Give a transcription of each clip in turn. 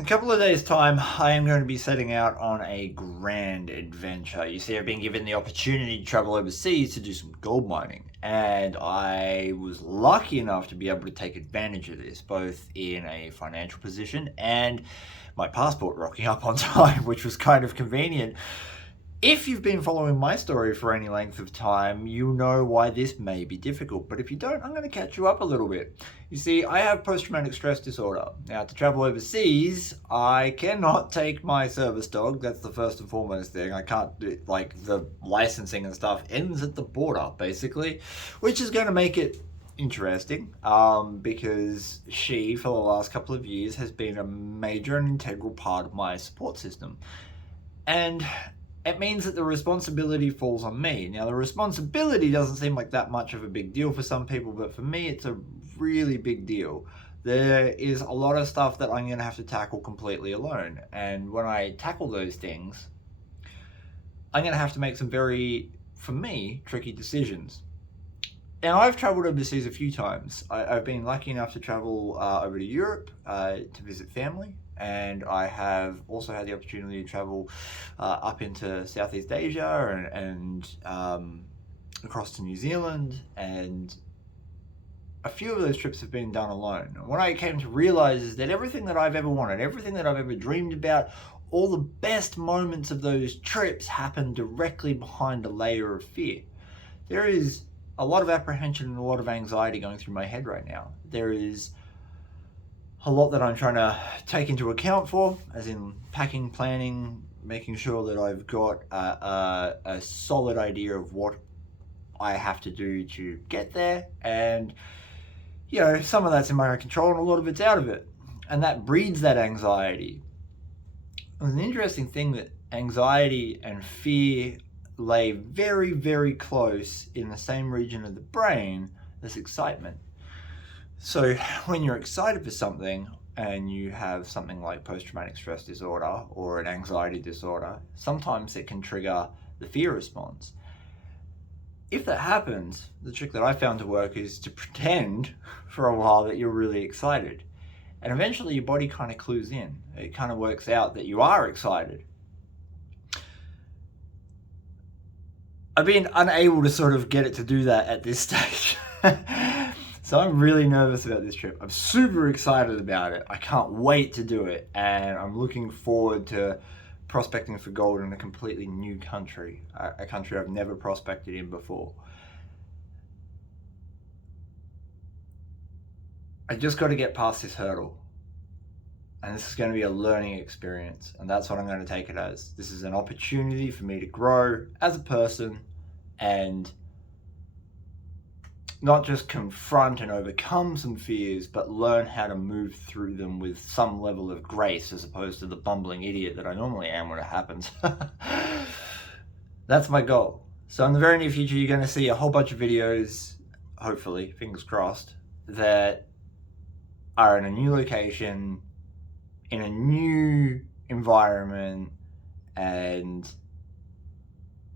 In a couple of days' time, I am going to be setting out on a grand adventure. You see, I've been given the opportunity to travel overseas to do some gold mining, and I was lucky enough to be able to take advantage of this, both in a financial position and my passport rocking up on time, which was kind of convenient. If you've been following my story for any length of time, you know why this may be difficult. But if you don't, I'm going to catch you up a little bit. You see, I have post-traumatic stress disorder. Now, to travel overseas, I cannot take my service dog. That's the first and foremost thing. I can't do it, like the licensing and stuff ends at the border, basically, which is going to make it interesting because she, for the last couple of years, has been a major and integral part of my support system. And it means that the responsibility falls on me. Now, the responsibility doesn't seem like that much of a big deal for some people, but for me, it's a really big deal. There is a lot of stuff that I'm going to have to tackle completely alone. And when I tackle those things, I'm going to have to make some very, for me, tricky decisions. Now, I've traveled overseas a few times. I've been lucky enough to travel over to Europe to visit family. And I have also had the opportunity to travel up into Southeast Asia and across to New Zealand. And a few of those trips have been done alone. And what I came to realize is that everything that I've ever wanted, everything that I've ever dreamed about, all the best moments of those trips happen directly behind a layer of fear. There is a lot of apprehension and a lot of anxiety going through my head right now. There is a lot that I'm trying to take into account for, as in packing, planning, making sure that I've got a solid idea of what I have to do to get there. And, you know, some of that's in my control and a lot of it's out of it. And that breeds that anxiety. It's an interesting thing that anxiety and fear lay very, very close in the same region of the brain as excitement. So when you're excited for something and you have something like post-traumatic stress disorder or an anxiety disorder, sometimes it can trigger the fear response. If that happens, the trick that I found to work is to pretend for a while that you're really excited. And eventually your body kind of clues in. It kind of works out that you are excited. I've been unable to sort of get it to do that at this stage. So I'm really nervous about this trip. I'm super excited about it. I can't wait to do it. And I'm looking forward to prospecting for gold in a completely new country, a country I've never prospected in before. I just got to get past this hurdle. And this is going to be a learning experience. And that's what I'm going to take it as. This is an opportunity for me to grow as a person and not just confront and overcome some fears, but learn how to move through them with some level of grace as opposed to the bumbling idiot that I normally am when it happens. That's my goal. So in the very near future, you're going to see a whole bunch of videos, hopefully, fingers crossed, that are in a new location, in a new environment, and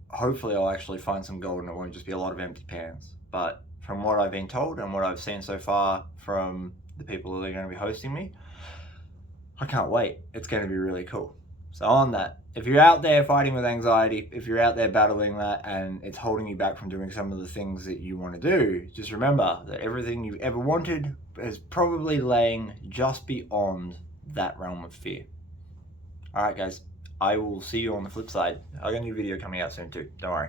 hopefully I'll actually find some gold and it won't just be a lot of empty pans. But from what I've been told and what I've seen so far from the people that are going to be hosting me, I can't wait. It's going to be really cool. So on that, if you're out there fighting with anxiety, if you're out there battling that and it's holding you back from doing some of the things that you want to do, just remember that everything you've ever wanted is probably laying just beyond that realm of fear. All right, guys, I will see you on the flip side. I got a new video coming out soon too. Don't worry.